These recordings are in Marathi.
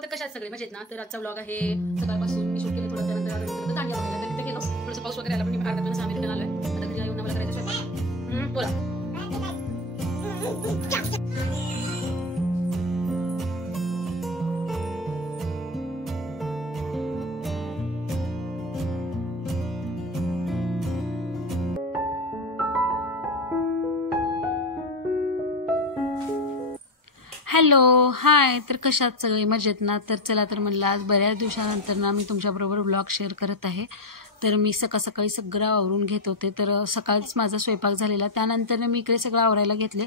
तर कशात सगळे मजेत ना. तर आजचा व्लॉग आहे सकाळपासून मी शूट केले थोडं, त्यानंतर दांडिया बघायला तर तिथे गेलो. थोडंसं पाऊस वगैरे आला पण मी अर्धा तास आम्ही रिटर्न आलोय. आता घरी येऊन मला करायचं स्वयंपाक. बोला. Hello hi. तर कशात सगळे मजेत ना. तर चला तर म्हणलं आज बऱ्याच दिवसानंतर ना मी तुमच्याबरोबर ब्लॉग शेअर करत आहे. तर मी सकाळी सगळं आवरून घेत होते. तर सकाळीच माझा स्वयंपाक झालेला. त्यानंतर मी इकडे सगळं आवरायला घेतले,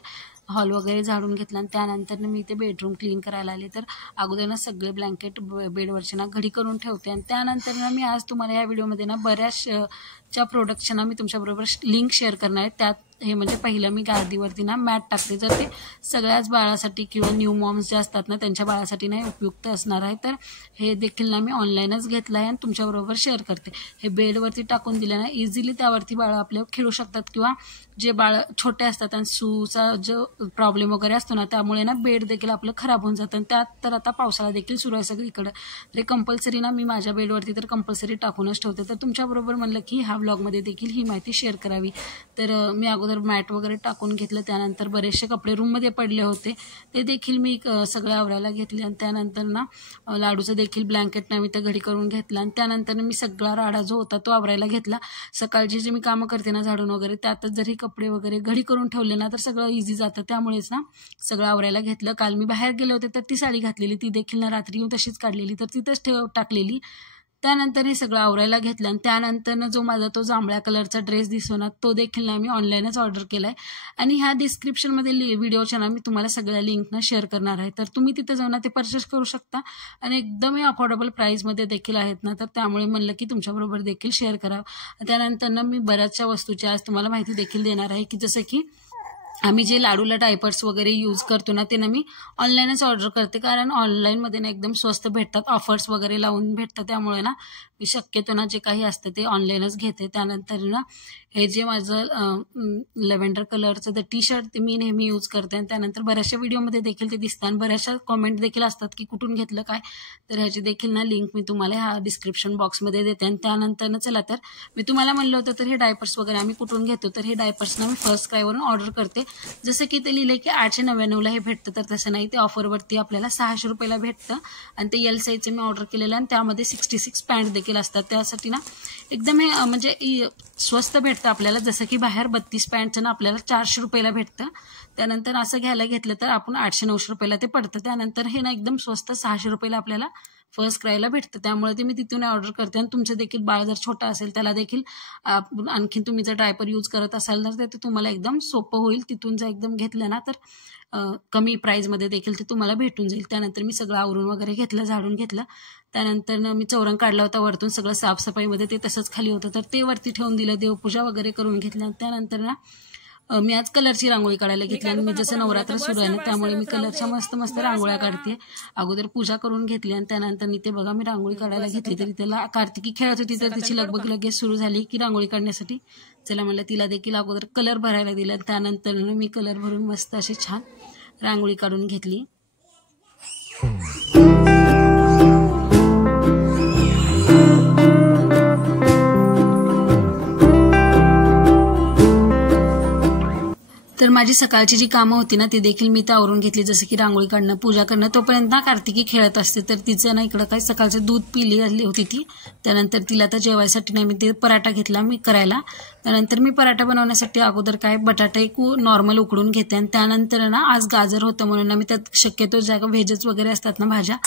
हॉल वगैरे झाडून घेतला आणि त्यानंतर मी इथे बेडरूम क्लीन करायला आले. तर अगोदर ना सगळे ब्लँकेट बेडवरचे ना घडी करून ठेवते आणि त्यानंतर ना मी आज तुम्हाला या व्हिडिओमध्ये ना बऱ्याचशा प्रोडक्टच्या ना मी तुमच्याबरोबर लिंक शेअर करणार आहे. त्यात हे म्हणजे पहिलं मी गादीवरती ना मॅट टाकते. जर ते सगळ्याच बाळासाठी किंवा न्यू मॉम्स जे असतात ना त्यांच्या बाळासाठी नाही उपयुक्त असणार आहे. तर हे देखील ना मी ऑनलाईनच घेतलं आहे आणि तुमच्याबरोबर शेअर करते. हे बेडवरती टाकून दिलं ना इझिली त्यावरती बाळं आपल्या खेळू शकतात किंवा जे बाळ छोटे असतात आणि सूचा जो प्रॉब्लेम वगैरे असतो ना त्यामुळे ना बेड देखील आपलं खराब होऊन जातं. आणि त्यात तर आता पावसाळा देखील सुरू आहे सगळीकडं. तर कंपल्सरी ना मी माझ्या बेडवरती तर कंपल्सरी टाकूनच ठेवते. तर तुमच्याबरोबर म्हणलं की ह्या व्लॉगमध्ये देखील ही माहिती शेअर करावी. तर मी अगोदर मॅट वगैरे टाकून घेतलं. त्यानंतर बरेचसे कपडे रूममध्ये पडले होते ते देखील मी सगळं आवरायला घेतले आणि त्यानंतर ना लाडूचं देखील ब्लँकेट ना मी तर घडी करून घेतला आणि त्यानंतर मी सगळा राडा जो होता तो आवरायला घेतला. सकाळची जे मी कामं करते ना झाडून वगैरे त्यातच जर ही कपडे वगैरे घडी करून ठेवले ना तर सगळं इझी जातं. त्यामुळेच ना सगळं आवरायला घेतलं. काल मी बाहेर गेले होते तर ती साडी घातलेली ती देखील ना रात्री येऊन तशीच काढलेली तर तिथंच टाकलेली. त्यानंतर हे सगळं आवरायला घेतलं आणि त्यानंतर जो माझा तो जांभळ्या कलरचा ड्रेस दिसतो ना तो देखील ना मी ऑनलाईनच ऑर्डर केला आहे आणि ह्या डिस्क्रिप्शनमध्ये व्हिडिओच्या ना मी तुम्हाला सगळ्या लिंक ना शेअर करणार आहे. तर तुम्ही तिथं जाऊन ना ते परचेस करू शकता आणि एकदम अफोर्डेबल प्राईसमध्ये देखील आहेत ना. तर त्यामुळे म्हणलं की तुमच्याबरोबर देखील शेअर करावं. त्यानंतर ना मी बऱ्याचशा वस्तूची आज तुम्हाला माहिती देखील देणार आहे की जसं की आम्ही जे लाडूला डायपर्स वगैरे यूज करतो ना ते ना मी ऑनलाईनच ऑर्डर करते कारण ऑनलाईनमध्ये ना एकदम स्वस्त भेटतात, ऑफर्स वगैरे लावून भेटतात. त्यामुळे ना मी शक्यतो ना जे काही असतं ते ऑनलाईनच घेते. त्यानंतर ना हे जे माझं लॅव्हेंडर कलरचं टी शर्ट ते मी नेहमी यूज करते आणि त्यानंतर बऱ्याचशा व्हिडिओमध्ये देखील ते दिसतं आणि बऱ्याचशा कॉमेंट देखील असतात की कुठून घेतलं काय. तर ह्याची देखील ना लिंक मी तुम्हाला ह्या डिस्क्रिप्शन बॉक्समध्ये देते. आणि त्यानंतर ना चला तर मी तुम्हाला म्हणलं होतं तर हे डायपर्स वगैरे आम्ही कुठून घेतो तर हे डायपर्स ना मी फर्स्ट क्रायवरून ऑर्डर करते. जसं की ते लिहिलंय की 899ला हे भेटतं तर तसं नाही. ते ऑफरवरती आपल्याला 600 रुपयाला भेटतं आणि ते एल साईजचे मी ऑर्डर केलेलं आणि त्यामध्ये 66 पॅन्ट देखील असतात. त्यासाठी ना एकदम हे म्हणजे स्वस्त भेटतं आपल्याला. जसं की बाहेर 32 पॅन्टचं ना आपल्याला 400 रुपयाला भेटतं. त्यानंतर असं घ्यायला घेतलं तर आपण 800-900 रुपयाला ते पडतं. त्यानंतर हे ना एकदम स्वस्त 600 रुपयाला आपल्याला फर्स्ट क्रायला भेटतं. त्यामुळे ते मी तिथून ऑर्डर करते आणि तुमचं देखील बाळ जर छोटा असेल त्याला देखील आणखीन तुम्ही जर डायपर यूज करत असाल तर ते तुम्हाला एकदम सोपं होईल. तिथून जर एकदम घेतलं ना तर कमी प्राईजमध्ये देखील ते तुम्हाला भेटून जाईल. त्यानंतर मी सगळं आवरून वगैरे घेतलं, झाडून घेतलं. त्यानंतर मी चौरंग काढला होता वरतून सगळं साफसफाईमध्ये ते तसंच खाली होतं तर ते वरती ठेवून दिलं, देवपूजा वगैरे करून घेतलं. त्यानंतर ना मी आज कलरची रांगोळी काढायला घेतली आणि मी जसं नवरात्र सुरू आहे ना त्यामुळे मी कलरच्या मस्त मस्त रांगोळ्या काढते. अगोदर पूजा करून घेतली आणि त्यानंतर मी ते बघा मी रांगोळी काढायला घेतली तरी त्याला कार्तिकी खेळत होती तर तिची लगबग लगेच सुरू झाली की रांगोळी काढण्यासाठी. चला म्हणलं तिला देखील अगोदर कलर भरायला दिला. त्यानंतर मी कलर भरून मस्त अशी छान रांगोळी काढून घेतली. तर माझी सकाळची जी कामं होती ना ती देखील मी आवरून घेतली. जसं की रांगोळी काढणं, पूजा करणं. तोपर्यंत ना कार्तिकी खेळत असते तर तिचं ना इकडं काय सकाळचं दूध पिली आली होती ती. त्यानंतर तिला आता जेवायसाठी नाही मी ते पराठा घेतला मी करायला. त्यानंतर मी पराठा बनवण्यासाठी अगोदर काय बटाटा एक नॉर्मल उकडून घेते आणि त्यानंतर ना आज गाजर होतं म्हणून ना मी त्यात शक्यतो ज्या व्हेजेस वगैरे असतात ना भाज्या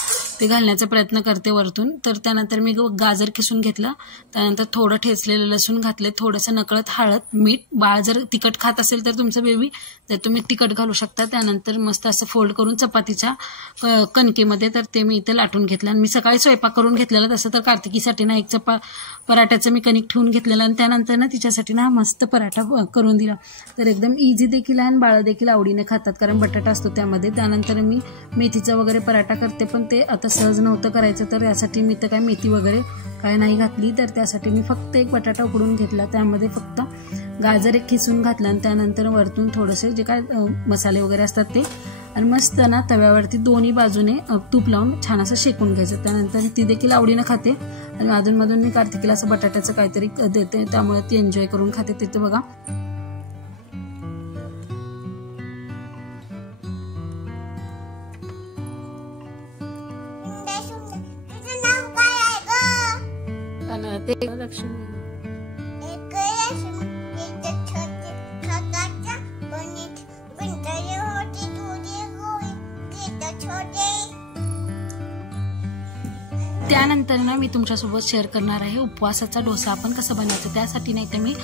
ते घालण्याचा प्रयत्न करते वरतून. तर त्यानंतर मी गाजर किसून घेतलं. त्यानंतर थोडं ठेचलेलं लसूण घातले, थोडंसं नकळत हळद, मीठ. बाळ जर तिखट खात असेल तर तुमचं बेबी तर तुम्ही तिखट घालू शकता. त्यानंतर मस्त असं फोल्ड करून चपातीच्या कणकेमध्ये तर ते मी इथे लाटून घेतलं आणि मी सकाळी स्वयंपाक करून घेतलेला. तसं तर कार्तिकीसाठी ना एक पराठ्याचं मी कणिक ठेवून घेतलेलं आणि त्यानंतर ना तिच्यासाठी ना मस्त पराठा करून दिला. तर एकदम इझी देखील आहे आणि बाळं देखील आवडीने खातात कारण बटाटा असतो त्यामध्ये. त्यानंतर मी मेथीचा वगैरे पराठा करते पण ते आता सहज नव्हतं करायचं तर यासाठी मी तर काय मेथी वगैरे काय नाही घातली. तर त्यासाठी मी फक्त एक बटाटा उकडून घेतला, त्यामध्ये फक्त गाजर एक खिसून घातलं आणि त्यानंतर वरतून थोडेसे जे काय मसाले वगैरे असतात ते आणि मस्त ना तव्यावरती दोन्ही बाजूने तूप लावून छान असं शेकून घ्यायचं. त्यानंतर ती देखील आवडीनं खाते आणि अधूनमधून मी कार्तिकीला असं बटाट्याचं काहीतरी देते, त्यामुळे ती एन्जॉय करून खाते. तिथे बघा लक्ष्मी त्यानंतर ना मी तुमच्यासोबत शेअर करणार आहे उपवासाचा डोसा आपण कसं बनवायचं. त्यासाठी नाही तर मी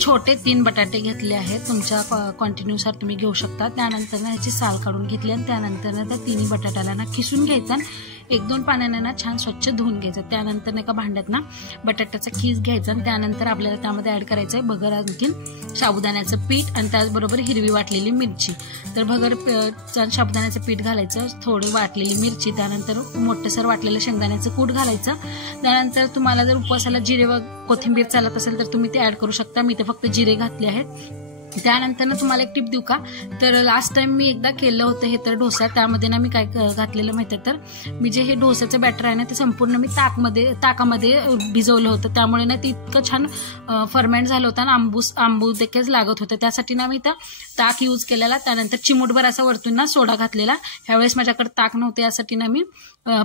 छोटे 3 बटाटे घेतले आहेत, तुमच्या क्वांटिटीनुसार तुम्ही घेऊ शकता. त्यानंतर ना ह्याची साल काढून घेतली आणि त्यानंतर ना त्या 3 बटाट्याला ना खिसून घ्यायचं आणि 1-2 पाण्याने ना छान स्वच्छ धुवून घ्यायचं. त्यानंतर एका भांड्यात ना बटाट्याचा खीस घ्यायचा आणि त्यानंतर आपल्याला त्यामध्ये ऍड करायचं आहे भगर, आणखी साबुदाण्याचं पीठ आणि त्याचबरोबर हिरवी वाटलेली मिरची. तर भगर साबुदाण्याचं पीठ घालायचं, थोडी वाटलेली मिरची, त्यानंतर मोठंसर वाटलेलं शेंगदाण्याचं कूट घालायचं. त्यानंतर तुम्हाला जर उपवासाला जिरे व कोथिंबीर चालत असेल तर तुम्ही ते ऍड करू शकता. मी ते फक्त जिरे घातले आहेत. त्यानंतर ना तुम्हाला एक टिप देऊ का, तर लास्ट टाइम मी एकदा केलं होतं हे तर डोसा, त्यामध्ये ना मी काय घातलेलं माहिती आहे, तर मी जे हे डोसाचं बॅटर आहे ना ते संपूर्ण मी ताकामध्ये भिजवलं होतं. त्यामुळे ना ते इतकं छान फर्मेंट झालं होतं आणि आंबू देखील लागत होतं. त्यासाठी ना मी ताक यूज केलेला. त्यानंतर चिमूटभर असा वरतून ना सोडा घातलेला. ह्यावेळेस माझ्याकडे ताक नव्हते, यासाठी ना मी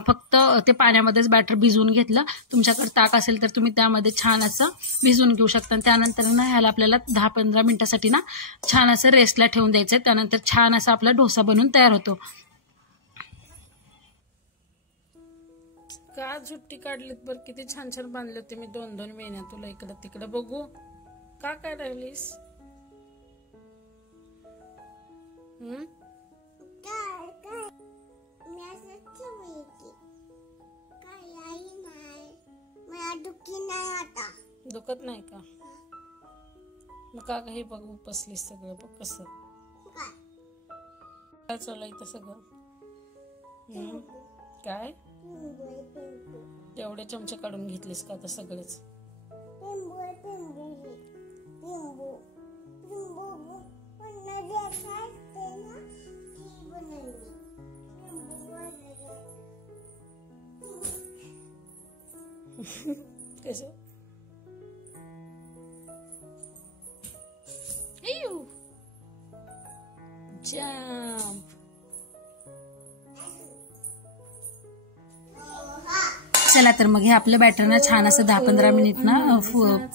फक्त ते पाण्यामध्येच बॅटर भिजवून घेतलं. तुमच्याकडे ताक असेल तर तुम्ही त्यामध्ये छान असं भिजवून घेऊ शकता. त्यानंतर ना ह्याला आपल्याला 10-15 मिनिटासाठी ना छान असं रेस्टला ठेवून द्यायचं. त्यानंतर छान असा आपला डोसा बनून तयार होतो. का झुट्टी काढलीत बरं, किती छान छान बांधले होते मी 2-2 महिन्यात. तुला इकडं तिकडं बघू का काय राहिलीस? दुखत नाही का? मग का हे बघ उपसलीस सगळं, बघ कसं काय चालू इथं सगळं. काय तेवढे चमचे काढून घेतलीस का आता सगळेच? कसं जंप. चला तर मग हे आपलं बॅटर ना छान असं 10-15 मिनिट ना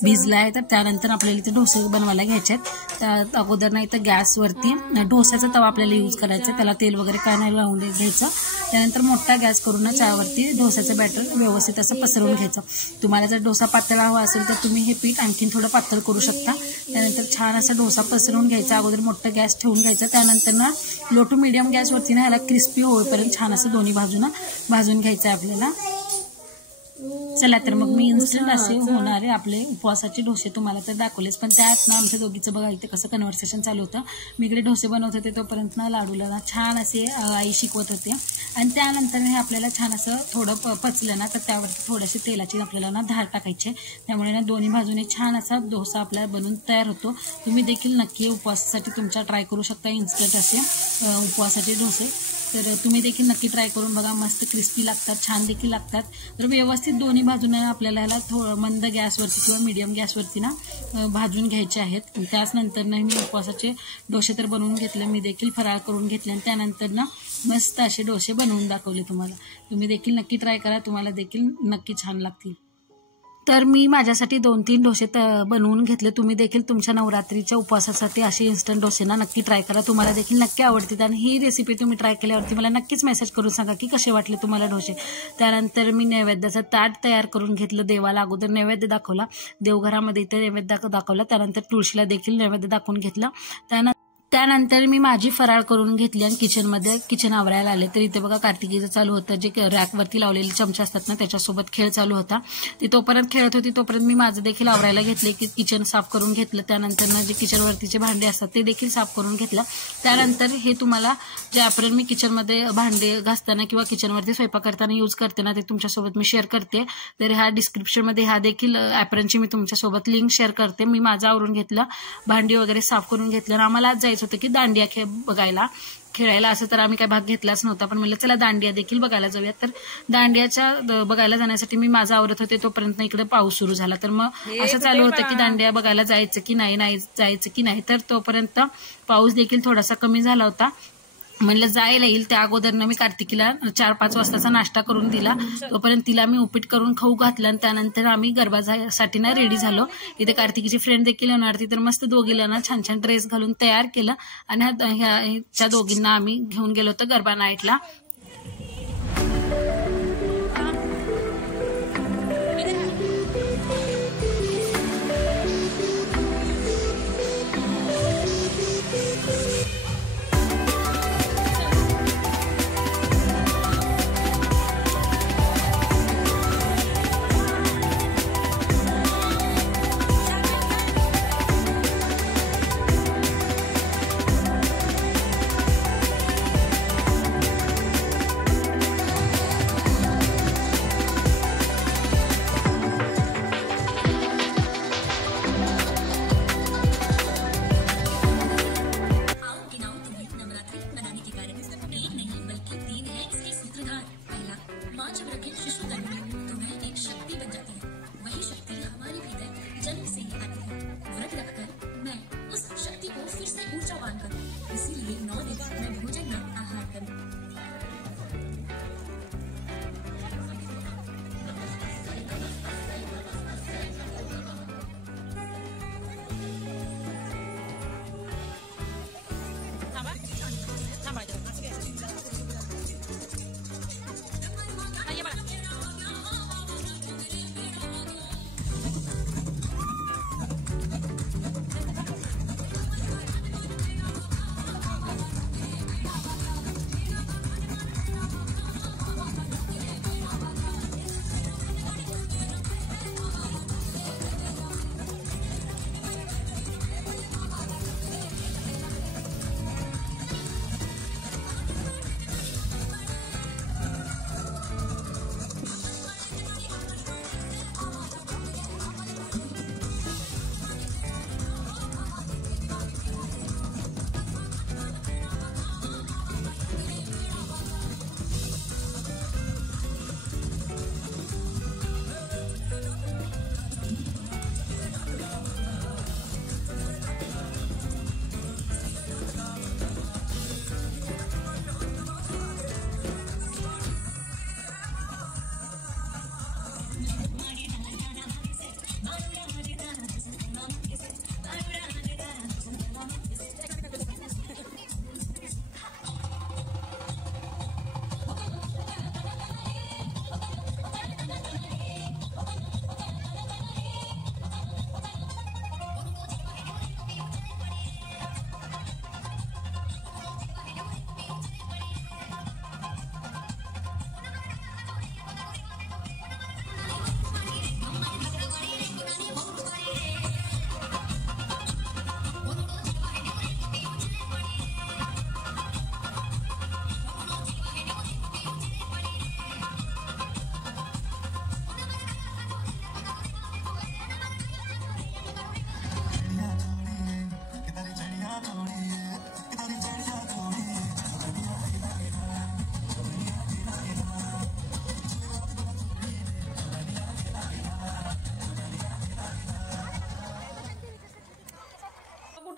भिजलं आहे. तर त्यानंतर आपल्याला इथे डोसे बनवायला घ्यायचे आहेत. त्या अगोदर ना इथं गॅसवरती डोस्याचा तवा आपल्याला यूज करायचा, त्याला तेल वगैरे काय नाही लावून घ्यायचं. त्यानंतर मोठा गॅस करून ना त्यावरती डोस्याचं बॅटर व्यवस्थित असं पसरवून घ्यायचं. तुम्हाला जर डोसा पातळ हवा असेल तर तुम्ही हे पीठ आणखीन थोडं पातळ करू शकता. त्यानंतर छान असा डोसा पसरवून घ्यायचा. अगोदर मोठा गॅस ठेवून घ्यायचा. त्यानंतर ना लो टू मीडियम गॅसवरती ना ह्याला क्रिस्पी होईपर्यंत छान असं दोन्ही बाजूनं भाजून घ्यायचं आहे आपल्याला. चला तर मग मी इन्स्टंट असे होणारे आपले उपवासाचे डोसे तुम्हाला तर दाखवलेच, पण त्यात ना आमच्या दोघीचं बघा इथे कसं कन्व्हर्सेशन चालू होतं. मी इकडे डोसे बनवत होते तोपर्यंत ना लाडूला ना छान असे आई शिकवत होते. आणि त्यानंतर हे आपल्याला छान असं थोडं पचलं ना तर त्यावरती थोडीशी तेलाची आपल्याला ना धार टाकायची. त्यामुळे ना दोन्ही बाजूने छान असा डोसा आपल्याला बनवून तयार होतो. तुम्ही देखील नक्की उपवासासाठी तुमच्या ट्राय करू शकता इन्स्टंट असे उपवासाचे डोसे. तर तुम्ही देखील नक्की ट्राय करून बघा. मस्त क्रिस्पी लागतात, छान देखील लागतात. तर व्यवस्थित दोन्ही बाजूने आपल्याला ह्याला थोडं मंद गॅसवरती किंवा मीडियम गॅसवरती ना भाजून घ्यायचे आहेत. त्याच नंतर ना मी उपवासाचे डोसे तर बनवून घेतले, मी देखील फराळ करून घेतले आणि त्यानंतर ना मस्त असे डोसे बनवून दाखवले तुम्हाला. तुम्ही देखील नक्की ट्राय करा, तुम्हाला देखील नक्की छान लागतील. तर मी माझ्यासाठी 2-3 डोसे बनवून घेतले. तुम्ही देखील तुमच्या नवरात्रीच्या उपवासासाठी असे इन्स्टंट डोसे ना नक्की ट्राय करा, तुम्हाला देखील नक्की आवडतील. आणि ही रेसिपी तुम्ही ट्राय केल्यावरती मला नक्कीच मेसेज करून सांगा की कसे वाटले तुम्हाला डोसे. त्यानंतर मी नैवेद्याचं ताट तयार करून घेतलं. देवाला अगोदर नैवेद्य दाखवला, देवघरामध्ये इथे नैवेद्य दाखवला. त्यानंतर तुळशीला देखील नैवेद्य दाखवून घेतलं. त्यानंतर मी माझी फराळ करून घेतली आणि किचन आवरायला आले. तर इथे बघा कार्तिकीचं चालू होतं, जे रॅकवरती लावलेले चमचे असतात ना त्याच्यासोबत खेळ चालू होता. ती तोपर्यंत खेळत होती, तोपर्यंत मी माझं देखील आवरायला घेतले की किचन साफ करून घेतलं. त्यानंतर ना जे किचनवरतीचे भांडे असतात ते देखील साफ करून घेतलं. त्यानंतर हे तुम्हाला जे ॲप्रन मी किचनमध्ये भांडे घासताना किंवा किचनवरती स्वयंपाक करताना यूज करते ना ते तुमच्यासोबत मी शेअर करते. तर ह्या डिस्क्रिप्शनमध्ये ह्या देखील ॲप्रनची मी तुमच्यासोबत लिंक शेअर करते. मी माझं आवरून घेतलं, भांडी वगैरे साफ करून घेतलं. आम्हाला आज जायचं होतं की दांडिया खेळ बघायला. खेळायला, असं तर आम्ही काही भाग घेतलाच नव्हता. पण म्हणलं चला दांडिया देखील बघायला जाऊयात. तर दांडियाच्या बघायला जाण्यासाठी मी माझा आवरत होते, तोपर्यंत इकडे पाऊस सुरू झाला. तर मग असं चालू होतं की दांडिया बघायला जायचं की नाही जायचं की नाही. तर तोपर्यंत पाऊस देखील थोडासा कमी झाला होता. म्हणलं जायला येईल त्या अगोदरनं मी कार्तिकीला 4-5 वाजताचा नाश्ता करून दिला. तोपर्यंत तिला मी उपीट करून खाऊ घातलं आणि त्यानंतर आम्ही गरबासाठी ना रेडी झालो. इथे कार्तिकीची फ्रेंड देखील येणार होती. तर मस्त दोघीला ना छान छान ड्रेस घालून तयार केलं आणि ह्या दोघींना आम्ही घेऊन गेलो होतो गरबा नाईटला.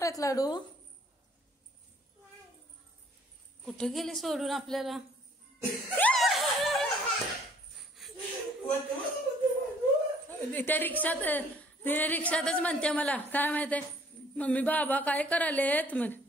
कुठे लाडू कुठे गेले सोडून आपल्याला? त्या रिक्षातच म्हणते मला काय माहितीये मम्मी बाबा काय करायलेत म्हणे.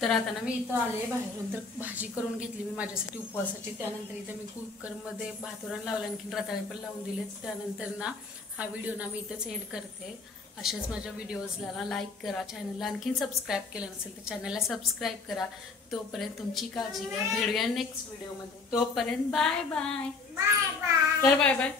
तर आता ना मी इथं आले बाहेरून तर भाजी करून घेतली मी माझ्यासाठी उपवासाची. त्यानंतर इथं मी कुकरमध्ये भातुरण लावलं आणखीन रताळे पण लावून दिले. त्यानंतर ना हा व्हिडिओ ना मी इथंच एंड करते. अशाच माझ्या व्हिडिओजला लाईक करा, चॅनलला आणखीन सबस्क्राईब केलं नसेल तर चॅनलला सबस्क्राईब करा. तोपर्यंत तुमची काळजी घ्या, भेटूया नेक्स्ट व्हिडिओमध्ये. तोपर्यंत बाय बाय. Bye bye. तर बाय बाय.